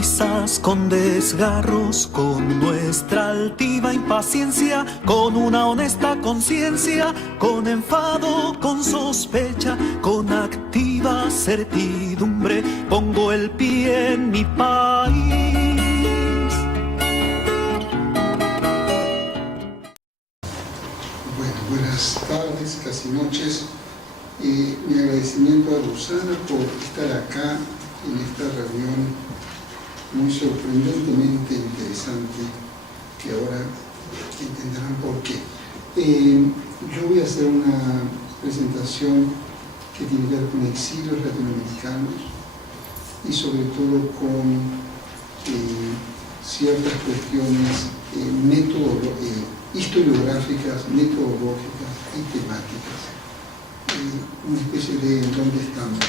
prisas, con desgarros, con nuestra altiva impaciencia, con una honesta conciencia, con enfado, con sospecha, con activa certidumbre, pongo el pie en mi país. Bueno, buenas tardes, casi noches. Mi agradecimiento a Rosana por estar acá en esta reunión muy sorprendentemente interesante, que ahora entenderán por qué. Yo voy a hacer una presentación que tiene que ver con exilios latinoamericanos y sobre todo con ciertas cuestiones historiográficas, metodológicas y temáticas. Una especie de ¿dónde estamos?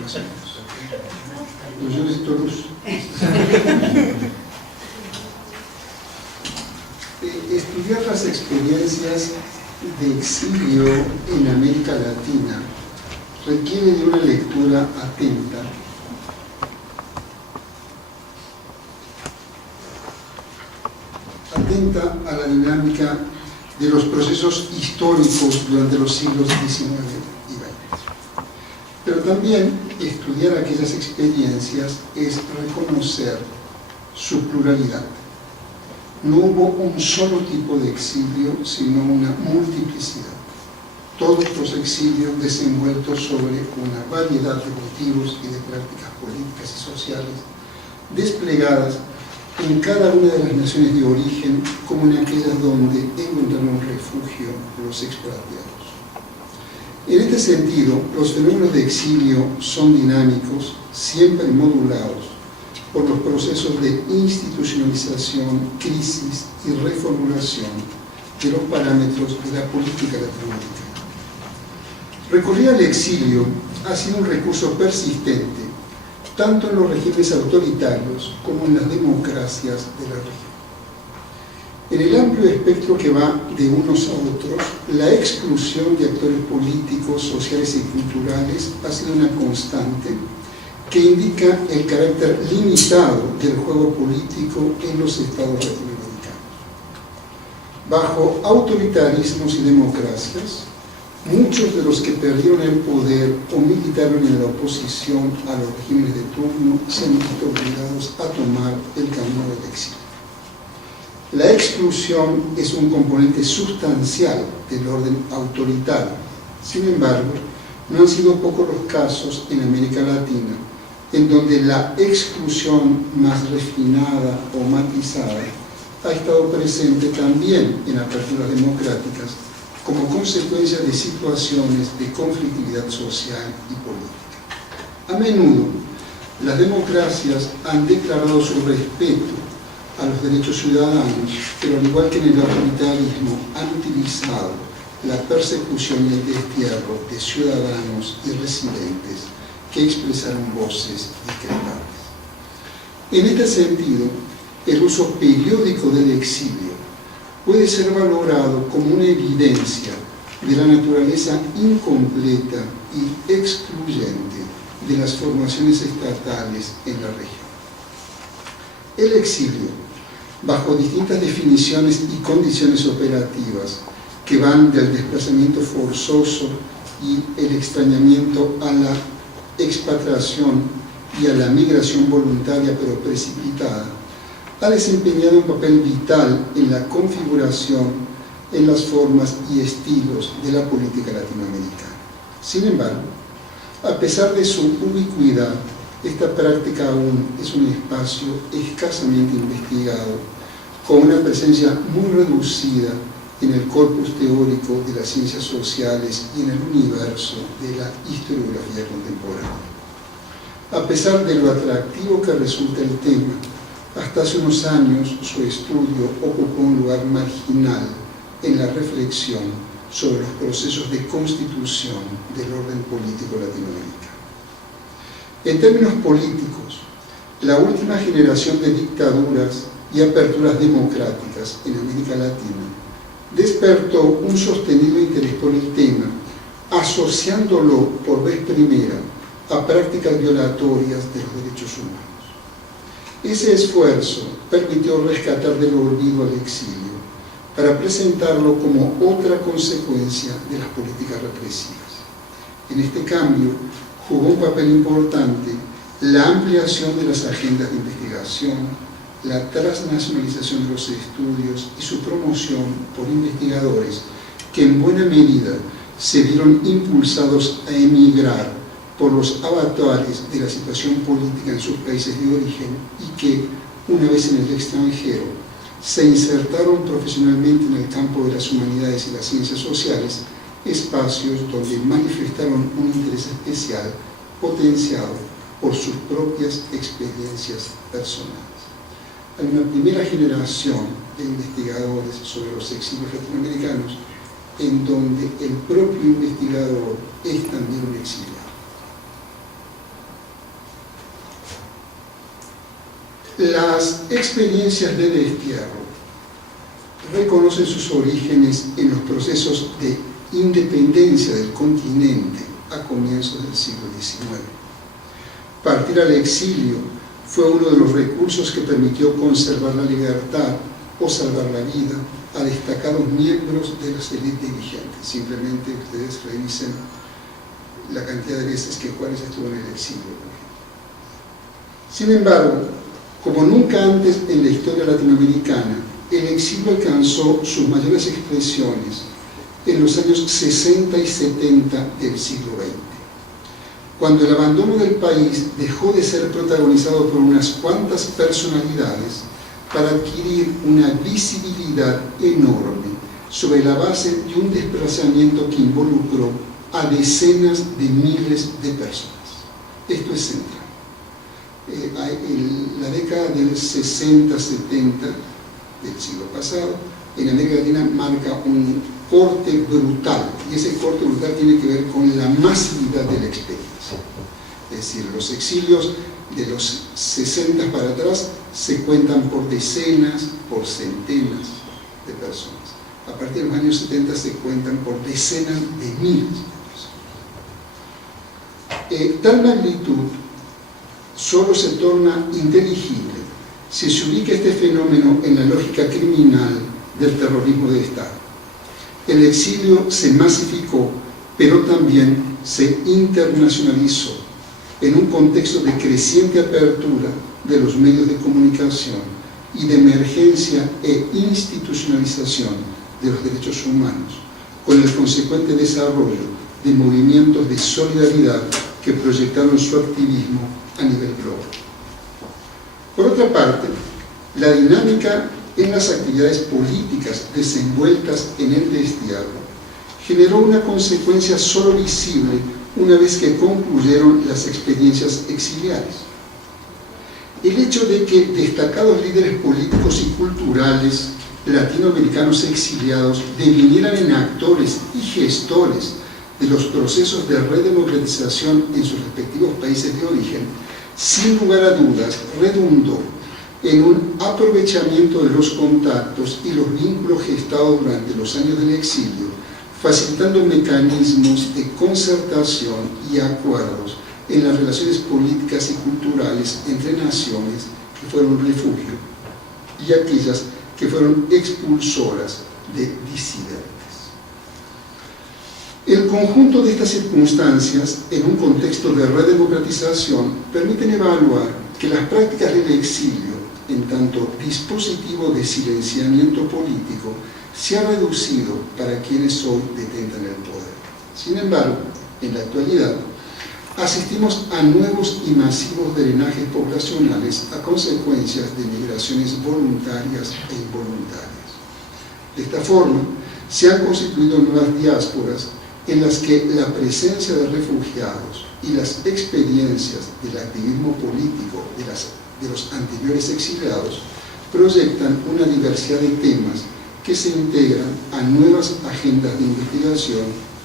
Más o menos. Yo necesito luz. Estudiar las experiencias de exilio en América Latina requiere de una lectura atenta a la dinámica de los procesos históricos durante los siglos XIX y XX. Pero también estudiar aquellas experiencias es reconocer su pluralidad. No hubo un solo tipo de exilio, sino una multiplicidad. Todos los exilios desenvueltos sobre una variedad de motivos y de prácticas políticas y sociales desplegadas en cada una de las naciones de origen, como en aquellas donde encontraron refugio los expatriados. En este sentido, los fenómenos de exilio son dinámicos, siempre modulados por los procesos de institucionalización, crisis y reformulación de los parámetros de la política latinoamericana. Recurrir al exilio ha sido un recurso persistente tanto en los regímenes autoritarios como en las democracias de la región. En el amplio espectro que va de unos a otros, la exclusión de actores políticos, sociales y culturales ha sido una constante que indica el carácter limitado del juego político en los estados latinoamericanos. Bajo autoritarismos y democracias, muchos de los que perdieron el poder o militaron en la oposición a los regímenes de turno se han visto obligados a tomar el camino del exilio. La exclusión es un componente sustancial del orden autoritario. Sin embargo, no han sido pocos los casos en América Latina en donde la exclusión más refinada o matizada ha estado presente también en aperturas democráticas como consecuencia de situaciones de conflictividad social y política. A menudo, las democracias han declarado su respeto a los derechos ciudadanos, pero al igual que en el autoritarismo, han utilizado la persecución y el destierro de ciudadanos y residentes que expresaron voces discrepantes. En este sentido, el uso periódico del exilio puede ser valorado como una evidencia de la naturaleza incompleta y excluyente de las formaciones estatales en la región. El exilio, bajo distintas definiciones y condiciones operativas que van del desplazamiento forzoso y el extrañamiento a la expatriación y a la migración voluntaria pero precipitada, ha desempeñado un papel vital en la configuración, en las formas y estilos de la política latinoamericana. Sin embargo, a pesar de su ubicuidad, esta práctica aún es un espacio escasamente investigado, con una presencia muy reducida en el corpus teórico de las ciencias sociales y en el universo de la historiografía contemporánea. A pesar de lo atractivo que resulta el tema, hasta hace unos años su estudio ocupó un lugar marginal en la reflexión sobre los procesos de constitución del orden político latinoamericano. En términos políticos, la última generación de dictaduras y aperturas democráticas en América Latina despertó un sostenido interés por el tema, asociándolo por vez primera a prácticas violatorias de los derechos humanos. Ese esfuerzo permitió rescatar del olvido al exilio para presentarlo como otra consecuencia de las políticas represivas. En este cambio jugó un papel importante la ampliación de las agendas de investigación, la transnacionalización de los estudios y su promoción por investigadores que en buena medida se vieron impulsados a emigrar por los avatares de la situación política en sus países de origen y que, una vez en el extranjero, se insertaron profesionalmente en el campo de las humanidades y las ciencias sociales, espacios donde manifestaron un interés especial potenciado por sus propias experiencias personales. Hay una primera generación de investigadores sobre los exilios latinoamericanos en donde el propio investigador es también un exiliado. Las experiencias de destierro reconocen sus orígenes en los procesos de independencia del continente a comienzos del siglo XIX. Partir al exilio fue uno de los recursos que permitió conservar la libertad o salvar la vida a destacados miembros de las élites vigentes. Simplemente ustedes revisen la cantidad de veces que Juárez estuvo en el exilio. Sin embargo, como nunca antes en la historia latinoamericana, el exilio alcanzó sus mayores expresiones en los años 60 y 70 del siglo XX, cuando el abandono del país dejó de ser protagonizado por unas cuantas personalidades para adquirir una visibilidad enorme sobre la base de un desplazamiento que involucró a decenas de miles de personas. Esto es central. La década del 60-70 del siglo pasado, en América Latina marca un corte brutal, y ese corte brutal tiene que ver con la masividad de la experiencia. Es decir, los exilios de los 60 para atrás se cuentan por decenas, por centenas de personas. A partir de los años 70 se cuentan por decenas de miles de personas. Tal magnitud solo se torna inteligible si se ubica este fenómeno en la lógica criminal del terrorismo de Estado. El exilio se masificó, pero también se internacionalizó en un contexto de creciente apertura de los medios de comunicación y de emergencia e institucionalización de los derechos humanos, con el consecuente desarrollo de movimientos de solidaridad que proyectaron su activismo a nivel global. Por otra parte, la dinámica en las actividades políticas desenvueltas en el destierro generó una consecuencia solo visible una vez que concluyeron las experiencias exiliares. El hecho de que destacados líderes políticos y culturales latinoamericanos exiliados devinieran en actores y gestores de los procesos de redemocratización en sus respectivos países de origen, sin lugar a dudas, redundó en un aprovechamiento de los contactos y los vínculos gestados durante los años del exilio, facilitando mecanismos de concertación y acuerdos en las relaciones políticas y culturales entre naciones que fueron refugio y aquellas que fueron expulsoras de disidentes. El conjunto de estas circunstancias, en un contexto de redemocratización, permiten evaluar que las prácticas del exilio, en tanto dispositivo de silenciamiento político, se ha reducido para quienes hoy detentan el poder. Sin embargo, en la actualidad, asistimos a nuevos y masivos drenajes poblacionales a consecuencias de migraciones voluntarias e involuntarias. De esta forma, se han constituido nuevas diásporas en las que la presencia de refugiados y las experiencias del activismo político de los anteriores exiliados proyectan una diversidad de temas que se integran a nuevas agendas de investigación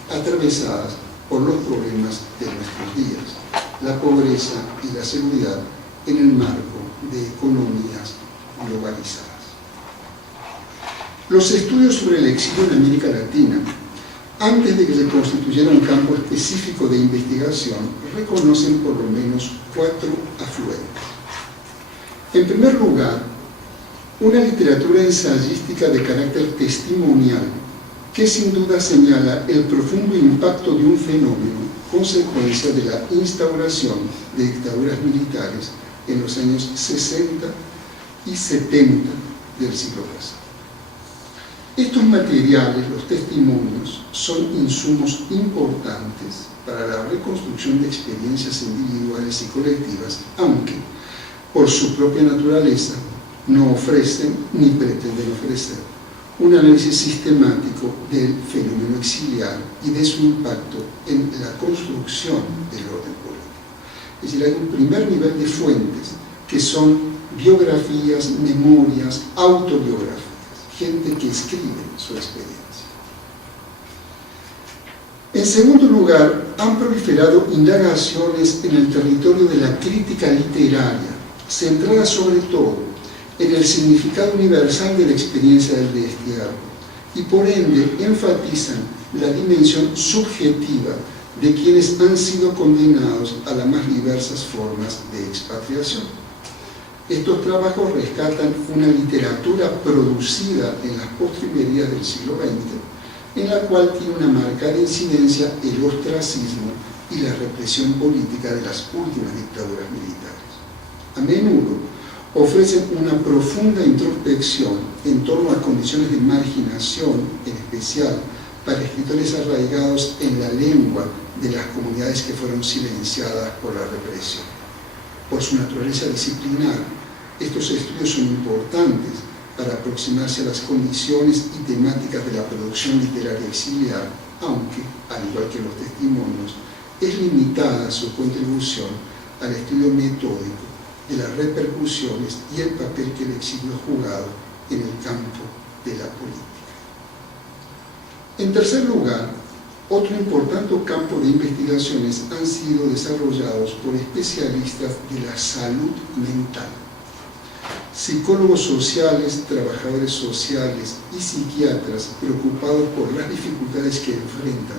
atravesadas por los problemas de nuestros días, la pobreza y la seguridad en el marco de economías globalizadas. Los estudios sobre el exilio en América Latina antes de que se constituyera un campo específico de investigación, reconocen por lo menos 4 afluentes. En primer lugar, una literatura ensayística de carácter testimonial, que sin duda señala el profundo impacto de un fenómeno consecuencia de la instauración de dictaduras militares en los años 60 y 70 del siglo pasado. Estos materiales, los testimonios, son insumos importantes para la reconstrucción de experiencias individuales y colectivas, aunque, por su propia naturaleza, no ofrecen ni pretenden ofrecer un análisis sistemático del fenómeno exiliar y de su impacto en la construcción del orden político. Es decir, hay un primer nivel de fuentes que son biografías, memorias, autobiografías, gente que escribe su experiencia. En segundo lugar, han proliferado indagaciones en el territorio de la crítica literaria, centradas sobre todo en el significado universal de la experiencia del destierro y por ende enfatizan la dimensión subjetiva de quienes han sido condenados a las más diversas formas de expatriación. Estos trabajos rescatan una literatura producida en las postrimerías del siglo XX, en la cual tiene una marcada incidencia el ostracismo y la represión política de las últimas dictaduras militares. A menudo ofrecen una profunda introspección en torno a condiciones de marginación, en especial para escritores arraigados en la lengua de las comunidades que fueron silenciadas por la represión. Por su naturaleza disciplinar, estos estudios son importantes para aproximarse a las condiciones y temáticas de la producción literaria exiliar, aunque, al igual que los testimonios, es limitada su contribución al estudio metódico de las repercusiones y el papel que el exilio ha jugado en el campo de la política. En tercer lugar, otro importante campo de investigaciones han sido desarrollados por especialistas de la salud mental, psicólogos sociales, trabajadores sociales y psiquiatras preocupados por las dificultades que enfrentan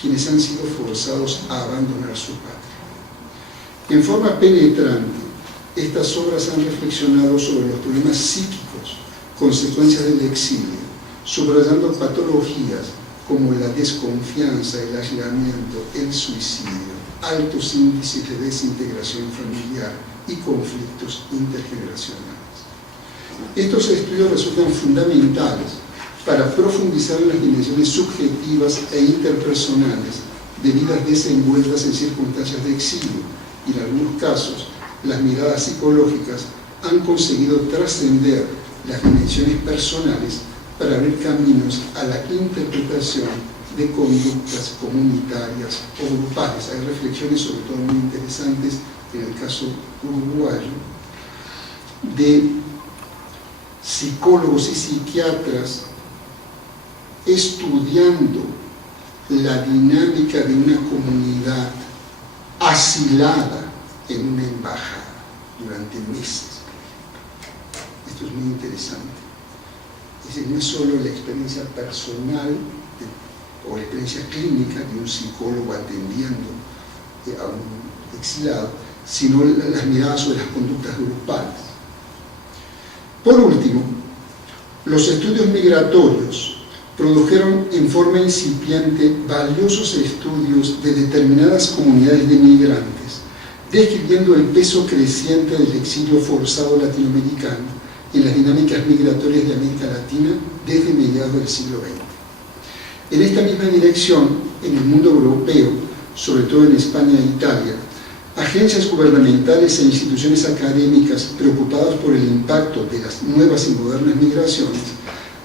quienes han sido forzados a abandonar su patria. En forma penetrante, estas obras han reflexionado sobre los problemas psíquicos, consecuencias del exilio, subrayando patologías como la desconfianza, el aislamiento, el suicidio, altos índices de desintegración familiar y conflictos intergeneracionales. Estos estudios resultan fundamentales para profundizar en las dimensiones subjetivas e interpersonales de vidas desenvueltas en circunstancias de exilio y, en algunos casos, las miradas psicológicas han conseguido trascender las dimensiones personales para abrir caminos a la interpretación de conductas comunitarias o grupales. Hay reflexiones sobre todo muy interesantes en el caso uruguayo de psicólogos y psiquiatras estudiando la dinámica de una comunidad asilada en una embajada durante meses. Esto es muy interesante. Es decir, no es solo la experiencia personal o la experiencia clínica de un psicólogo atendiendo a un exilado, sino las miradas sobre las conductas grupales. Por último, los estudios migratorios produjeron en forma incipiente valiosos estudios de determinadas comunidades de migrantes, describiendo el peso creciente del exilio forzado latinoamericano en las dinámicas migratorias de América Latina desde mediados del siglo XX. En esta misma dirección, en el mundo europeo, sobre todo en España e Italia, agencias gubernamentales e instituciones académicas preocupadas por el impacto de las nuevas y modernas migraciones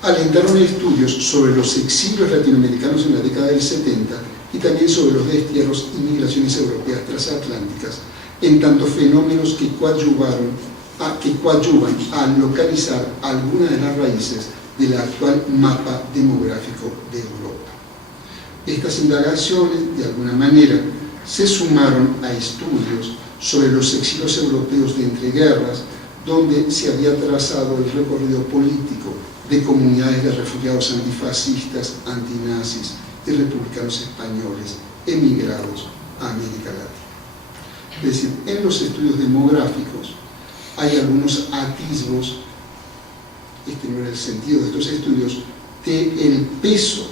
alentaron estudios sobre los exilios latinoamericanos en la década del 70 y también sobre los destierros y migraciones europeas transatlánticas, en tanto fenómenos que coadyuvan a localizar algunas de las raíces del actual mapa demográfico de Europa. Estas indagaciones, de alguna manera, se sumaron a estudios sobre los exilios europeos de entreguerras, donde se había trazado el recorrido político de comunidades de refugiados antifascistas, antinazis de republicanos españoles emigrados a América Latina. Es decir, en los estudios demográficos hay algunos atisbos, este no era el sentido de estos estudios, del peso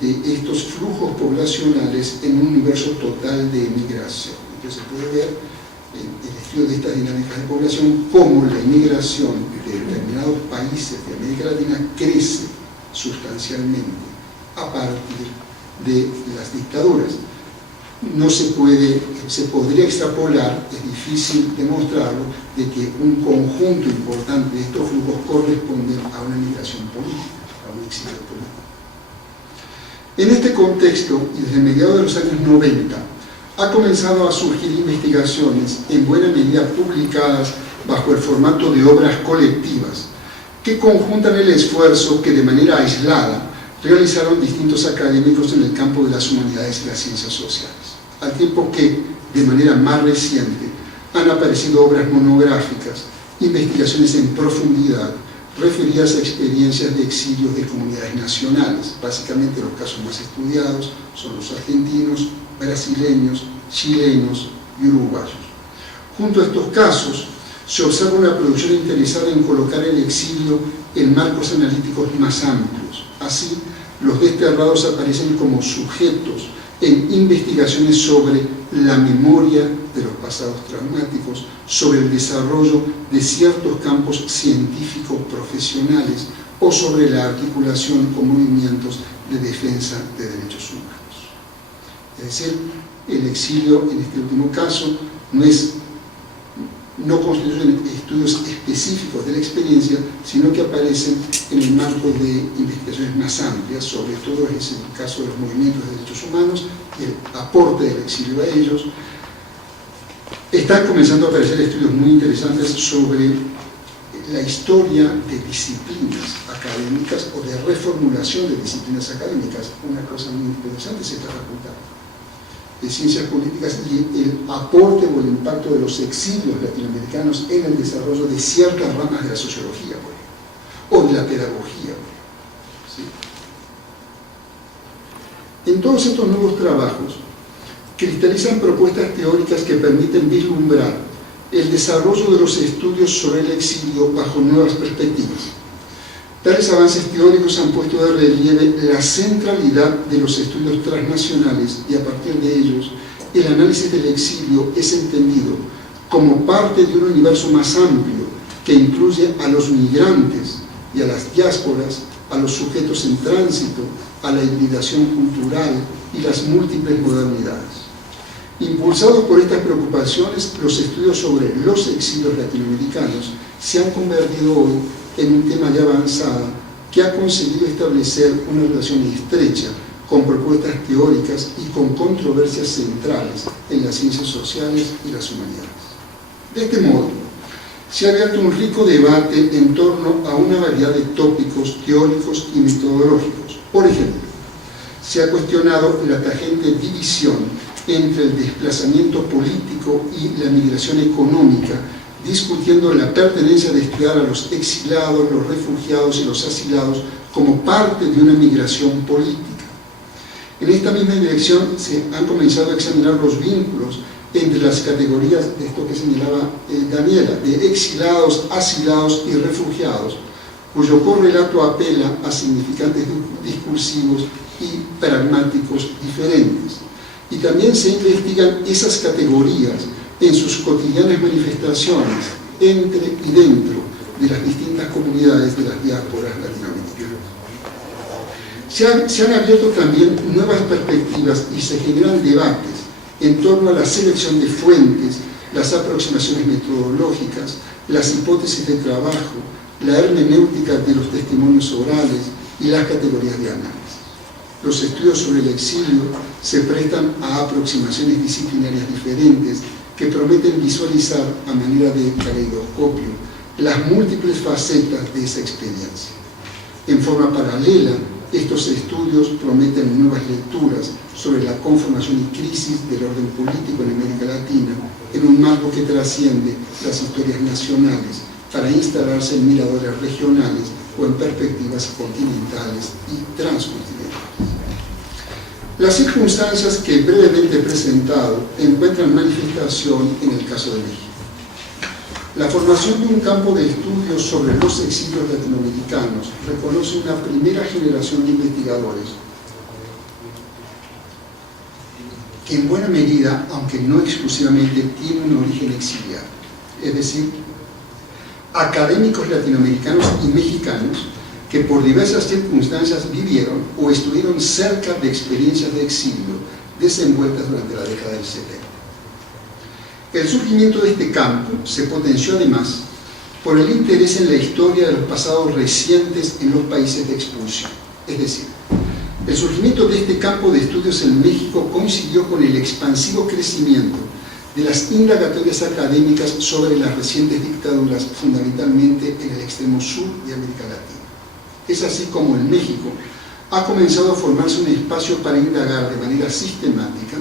de estos flujos poblacionales en un universo total de emigración. Entonces se puede ver en el estudio de estas dinámicas de población cómo la inmigración de determinados países de América Latina crece sustancialmente a partir de las dictaduras. No se podría extrapolar, es difícil demostrarlo, de que un conjunto importante de estos flujos corresponden a una migración política, a un exilio político. En este contexto, y desde mediados de los años 90, ha comenzado a surgir investigaciones, en buena medida publicadas bajo el formato de obras colectivas, que conjuntan el esfuerzo que de manera aislada realizaron distintos académicos en el campo de las humanidades y las ciencias sociales, al tiempo que, de manera más reciente, han aparecido obras monográficas, investigaciones en profundidad, referidas a experiencias de exilios de comunidades nacionales. Básicamente los casos más estudiados son los argentinos, brasileños, chilenos y uruguayos. Junto a estos casos, se observa una producción interesada en colocar el exilio en marcos analíticos más amplios. Así, los desterrados aparecen como sujetos en investigaciones sobre la memoria de los pasados traumáticos, sobre el desarrollo de ciertos campos científicos profesionales o sobre la articulación con movimientos de defensa de derechos humanos. Es decir, el exilio en este último caso no constituyen estudios específicos de la experiencia, sino que aparecen en el marco de investigaciones más amplias, sobre todo es el caso de los movimientos de derechos humanos, el aporte del exilio a ellos. Están comenzando a aparecer estudios muy interesantes sobre la historia de disciplinas académicas o de reformulación de disciplinas académicas. Una cosa muy interesante es esta facultad de Ciencias Políticas y el aporte o el impacto de los exilios latinoamericanos en el desarrollo de ciertas ramas de la sociología, por ejemplo, o de la pedagogía. ¿Sí? En todos estos nuevos trabajos cristalizan propuestas teóricas que permiten vislumbrar el desarrollo de los estudios sobre el exilio bajo nuevas perspectivas. Tales avances teóricos han puesto de relieve la centralidad de los estudios transnacionales y a partir de ellos el análisis del exilio es entendido como parte de un universo más amplio que incluye a los migrantes y a las diásporas, a los sujetos en tránsito, a la hibridación cultural y las múltiples modernidades. Impulsados por estas preocupaciones, los estudios sobre los exilios latinoamericanos se han convertido hoy en un tema de avanzada que ha conseguido establecer una relación estrecha con propuestas teóricas y con controversias centrales en las ciencias sociales y las humanidades. De este modo, se ha abierto un rico debate en torno a una variedad de tópicos teóricos y metodológicos. Por ejemplo, se ha cuestionado la tangente división entre el desplazamiento político y la migración económica, discutiendo la pertenencia de estudiar a los exilados, los refugiados y los asilados como parte de una migración política. En esta misma dirección se han comenzado a examinar los vínculos entre las categorías de esto que señalaba Daniela, de exilados, asilados y refugiados, cuyo correlato apela a significantes discursivos y pragmáticos diferentes. Y también se investigan esas categorías en sus cotidianas manifestaciones entre y dentro de las distintas comunidades de las diásporas latinoamericanas. Se han abierto también nuevas perspectivas y se generan debates en torno a la selección de fuentes, las aproximaciones metodológicas, las hipótesis de trabajo, la hermenéutica de los testimonios orales y las categorías de análisis. Los estudios sobre el exilio se prestan a aproximaciones disciplinarias diferentes que prometen visualizar a manera de caleidoscopio las múltiples facetas de esa experiencia. En forma paralela, estos estudios prometen nuevas lecturas sobre la conformación y crisis del orden político en América Latina en un marco que trasciende las historias nacionales para instalarse en miradores regionales o en perspectivas continentales y transcontinentales. Las circunstancias que brevemente he presentado encuentran manifestación en el caso de México. La formación de un campo de estudios sobre los exilios latinoamericanos reconoce una primera generación de investigadores que en buena medida, aunque no exclusivamente, tiene un origen exiliado, es decir, académicos latinoamericanos y mexicanos que por diversas circunstancias vivieron o estuvieron cerca de experiencias de exilio desenvueltas durante la década del 70. El surgimiento de este campo se potenció además por el interés en la historia de los pasados recientes en los países de expulsión. Es decir, el surgimiento de este campo de estudios en México coincidió con el expansivo crecimiento de las indagatorias académicas sobre las recientes dictaduras, fundamentalmente en el extremo sur de América Latina. Es así como en México ha comenzado a formarse un espacio para indagar de manera sistemática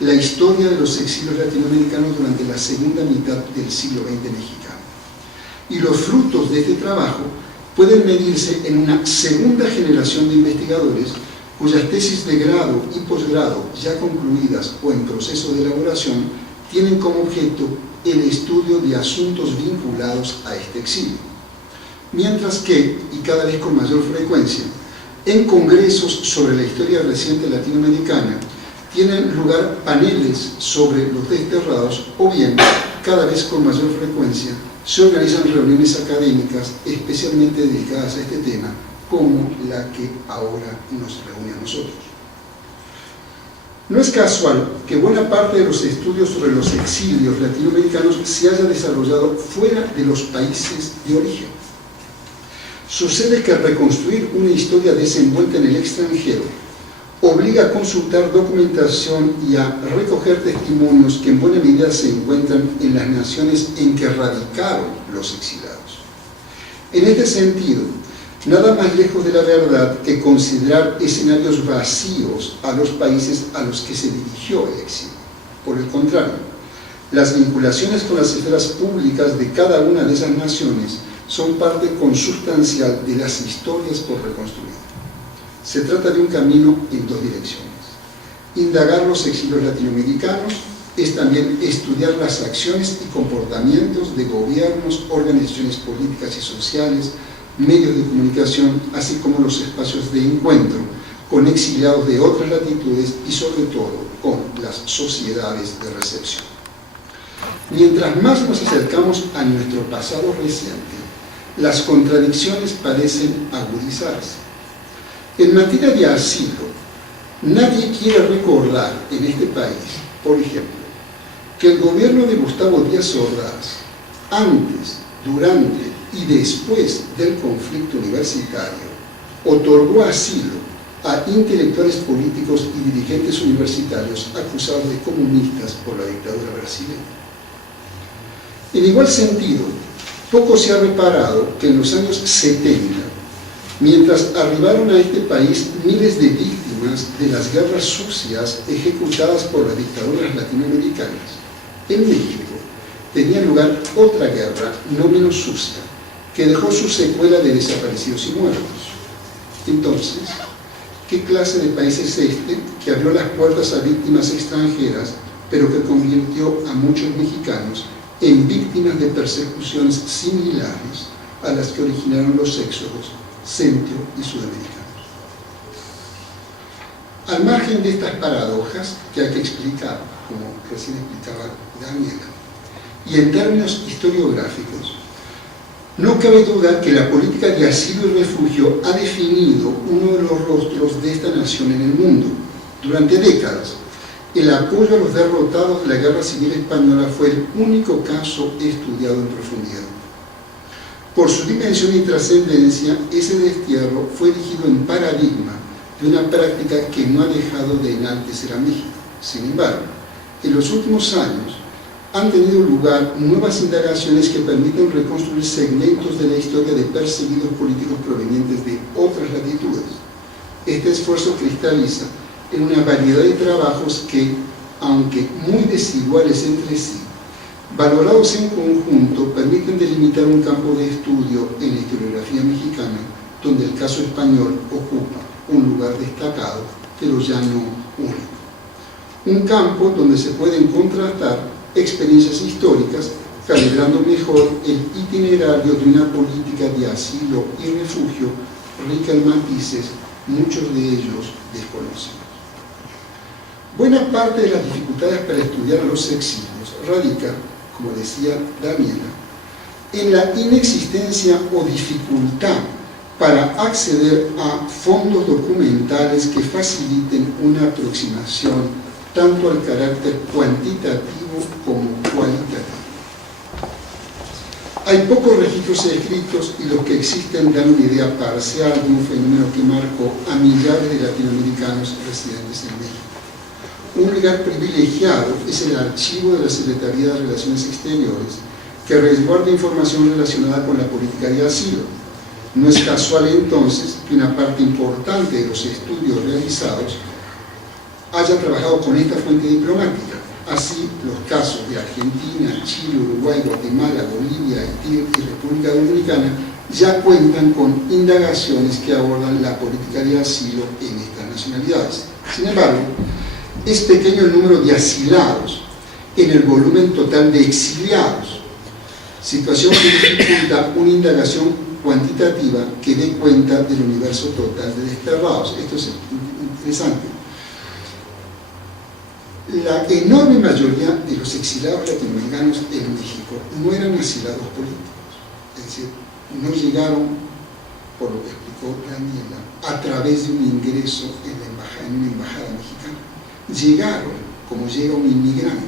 la historia de los exilios latinoamericanos durante la segunda mitad del siglo XX mexicano. Y los frutos de este trabajo pueden medirse en una segunda generación de investigadores cuyas tesis de grado y posgrado ya concluidas o en proceso de elaboración tienen como objeto el estudio de asuntos vinculados a este exilio. Mientras que, y cada vez con mayor frecuencia, en congresos sobre la historia reciente latinoamericana tienen lugar paneles sobre los desterrados o bien, cada vez con mayor frecuencia, se organizan reuniones académicas especialmente dedicadas a este tema, como la que ahora nos reúne a nosotros. No es casual que buena parte de los estudios sobre los exilios latinoamericanos se haya desarrollado fuera de los países de origen. Sucede que reconstruir una historia desenvuelta en el extranjero obliga a consultar documentación y a recoger testimonios que en buena medida se encuentran en las naciones en que radicaron los exiliados. En este sentido, nada más lejos de la verdad que considerar escenarios vacíos a los países a los que se dirigió el exilio. Por el contrario, las vinculaciones con las esferas públicas de cada una de esas naciones son parte consustancial de las historias por reconstruir. Se trata de un camino en dos direcciones. Indagar los exilios latinoamericanos es también estudiar las acciones y comportamientos de gobiernos, organizaciones políticas y sociales, medios de comunicación, así como los espacios de encuentro con exiliados de otras latitudes y sobre todo con las sociedades de recepción. Mientras más nos acercamos a nuestro pasado reciente, las contradicciones parecen agudizarse. En materia de asilo, nadie quiere recordar en este país, por ejemplo, que el gobierno de Gustavo Díaz Ordaz, antes, durante y después del conflicto universitario, otorgó asilo a intelectuales políticos y dirigentes universitarios acusados de comunistas por la dictadura brasileña. En igual sentido, poco se ha reparado que en los años 70, mientras arribaron a este país miles de víctimas de las guerras sucias ejecutadas por las dictaduras latinoamericanas, en México tenía lugar otra guerra no menos sucia, que dejó su secuela de desaparecidos y muertos. Entonces, ¿qué clase de país es este que abrió las puertas a víctimas extranjeras, pero que convirtió a muchos mexicanos en víctimas de persecuciones similares a las que originaron los éxodos centro y sudamericanos? Al margen de estas paradojas que hay que explicar, como recién explicaba Daniela, y en términos historiográficos, no cabe duda que la política de asilo y refugio ha definido uno de los rostros de esta nación en el mundo. Durante décadas, el apoyo a los derrotados de la Guerra Civil Española fue el único caso estudiado en profundidad. Por su dimensión y trascendencia, ese destierro fue erigido en paradigma de una práctica que no ha dejado de enaltecer a México. Sin embargo, en los últimos años han tenido lugar nuevas indagaciones que permiten reconstruir segmentos de la historia de perseguidos políticos provenientes de otras latitudes. Este esfuerzo cristaliza en una variedad de trabajos que, aunque muy desiguales entre sí, valorados en conjunto, permiten delimitar un campo de estudio en la historiografía mexicana donde el caso español ocupa un lugar destacado, pero ya no único. Un campo donde se pueden contrastar experiencias históricas, calibrando mejor el itinerario de una política de asilo y refugio rica en matices, muchos de ellos desconocidos. Buena parte de las dificultades para estudiar a los exilios radica, como decía Daniela, en la inexistencia o dificultad para acceder a fondos documentales que faciliten una aproximación tanto al carácter cuantitativo como cualitativo. Hay pocos registros escritos y los que existen dan una idea parcial de un fenómeno que marcó a millares de latinoamericanos residentes en México. Un lugar privilegiado es el archivo de la Secretaría de Relaciones Exteriores, que resguarda información relacionada con la política de asilo. No es casual entonces que una parte importante de los estudios realizados haya trabajado con esta fuente diplomática. Así, los casos de Argentina, Chile, Uruguay, Guatemala, Bolivia, Haití y República Dominicana ya cuentan con indagaciones que abordan la política de asilo en estas nacionalidades. Sin embargo, es pequeño el número de asilados en el volumen total de exiliados, situación que dificulta una indagación cuantitativa que dé cuenta del universo total de desterrados. Esto es interesante. La enorme mayoría de los exiliados latinoamericanos en México no eran asilados políticos, es decir, no llegaron, por lo que explicó Daniela, a través de un ingreso en una embajada mexicana. Llegaron como llega un inmigrante,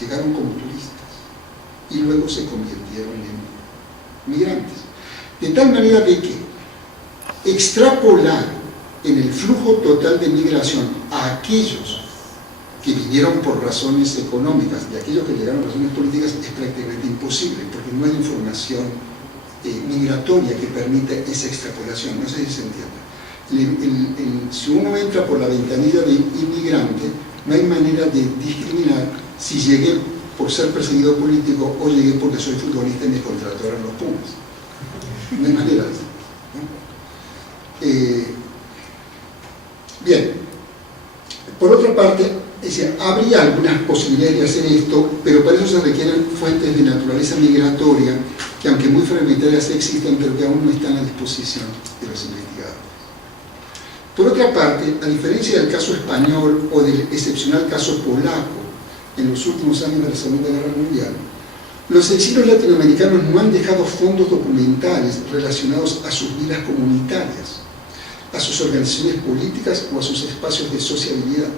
llegaron como turistas y luego se convirtieron en migrantes. De tal manera de que extrapolar en el flujo total de migración a aquellos que vinieron por razones económicas y aquellos que llegaron por razones políticas es prácticamente imposible, porque no hay información migratoria que permita esa extrapolación. No sé si se entiende. Si uno entra por la ventanilla de inmigrante, no hay manera de discriminar si llegué por ser perseguido político o llegué porque soy futbolista y me contrataron los Pumas. No hay manera de eso, ¿no? Bien, por otra parte, habría algunas posibilidades de hacer esto, pero para eso se requieren fuentes de naturaleza migratoria que, aunque muy fragmentarias, existen, pero que aún no están a disposición de los investigadores. Por otra parte, a diferencia del caso español o del excepcional caso polaco en los últimos años de la Segunda Guerra Mundial, los exilios latinoamericanos no han dejado fondos documentales relacionados a sus vidas comunitarias, a sus organizaciones políticas o a sus espacios de sociabilidad.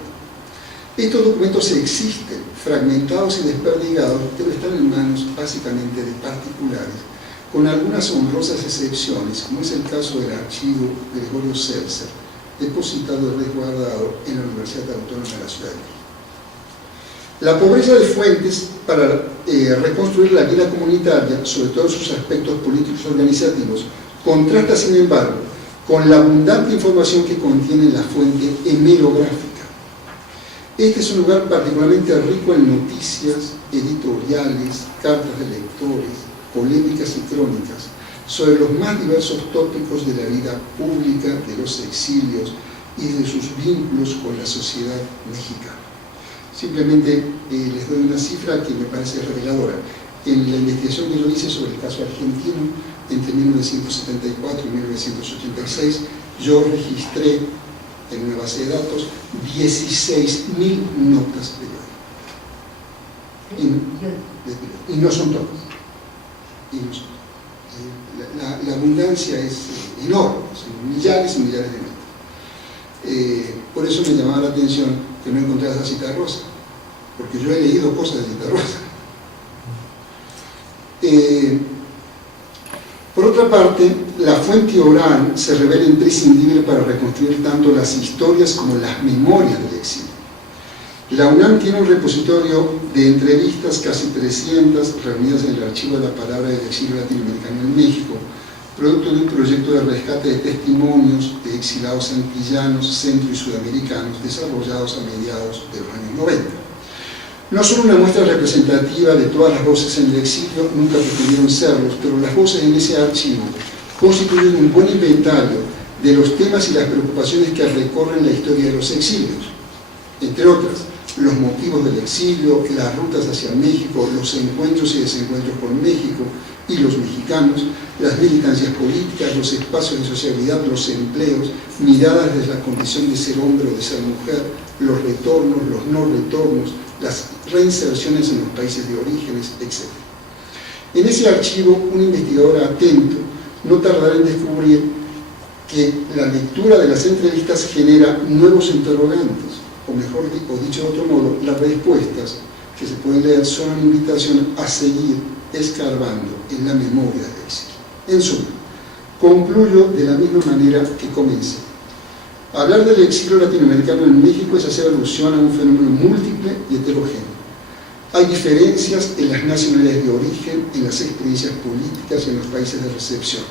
Estos documentos existen, fragmentados y desperdigados, pero están en manos básicamente de particulares, con algunas honrosas excepciones, como es el caso del archivo de Gregorio Seltzer, depositado y resguardado en la Universidad Autónoma de la Ciudad de México. La pobreza de fuentes para reconstruir la vida comunitaria, sobre todo sus aspectos políticos y organizativos, contrasta, sin embargo, con la abundante información que contiene la fuente hemerográfica. Este es un lugar particularmente rico en noticias, editoriales, cartas de lectores, polémicas y crónicas sobre los más diversos tópicos de la vida pública de los exilios y de sus vínculos con la sociedad mexicana. Simplemente les doy una cifra que me parece reveladora. En la investigación que yo hice sobre el caso argentino, entre 1974 y 1986, yo registré en una base de datos 16.000 notas periódicas. Y no son todas. La abundancia es enorme, son millares y millares de notas. Por eso me llamaba la atención que no encontrara a Cita Rosa, porque yo he leído cosas de Cita Rosa. Por otra parte, la fuente oral se revela imprescindible para reconstruir tanto las historias como las memorias del exilio. La UNAM tiene un repositorio de entrevistas, casi 300, reunidas en el Archivo de la Palabra del Exilio Latinoamericano en México, producto de un proyecto de rescate de testimonios de exilados antillanos, centro y sudamericanos, desarrollados a mediados de los años 90. No son una muestra representativa de todas las voces en el exilio, nunca pretendieron serlos, pero las voces en ese archivo constituyen un buen inventario de los temas y las preocupaciones que recorren la historia de los exilios, entre otras, los motivos del exilio, las rutas hacia México, los encuentros y desencuentros con México y los mexicanos, las militancias políticas, los espacios de sociabilidad, los empleos, miradas desde la condición de ser hombre o de ser mujer, los retornos, los no retornos, las reinserciones en los países de orígenes, etc. En ese archivo, un investigador atento no tardará en descubrir que la lectura de las entrevistas genera nuevos interrogantes, o mejor dicho de otro modo, las respuestas que se pueden leer son una invitación a seguir escarbando en la memoria del exilio. En suma, concluyo de la misma manera que comencé. Hablar del exilio latinoamericano en México es hacer alusión a un fenómeno múltiple y heterogéneo. Hay diferencias en las nacionalidades de origen, en las experiencias políticas y en los países de recepción.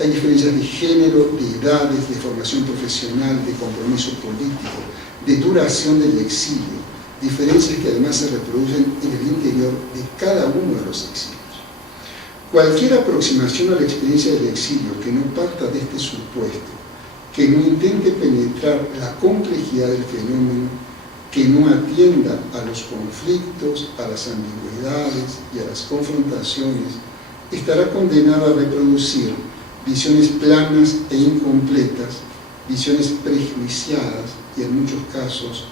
Hay diferencias de género, de edades, de formación profesional, de compromiso político, de duración del exilio, diferencias que además se reproducen en el interior de cada uno de los exilios. Cualquier aproximación a la experiencia del exilio que no parta de este supuesto, que no intente penetrar la complejidad del fenómeno, que no atienda a los conflictos, a las ambigüedades y a las confrontaciones, estará condenada a reproducir visiones planas e incompletas, visiones prejuiciadas y en muchos casos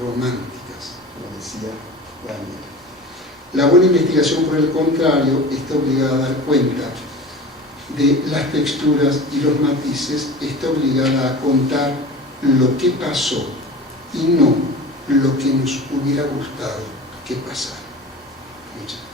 románticas, como decía Daniel. La buena investigación, por el contrario, está obligada a dar cuenta de las texturas y los matices, está obligada a contar lo que pasó y no lo que nos hubiera gustado que pasara. Muchas gracias.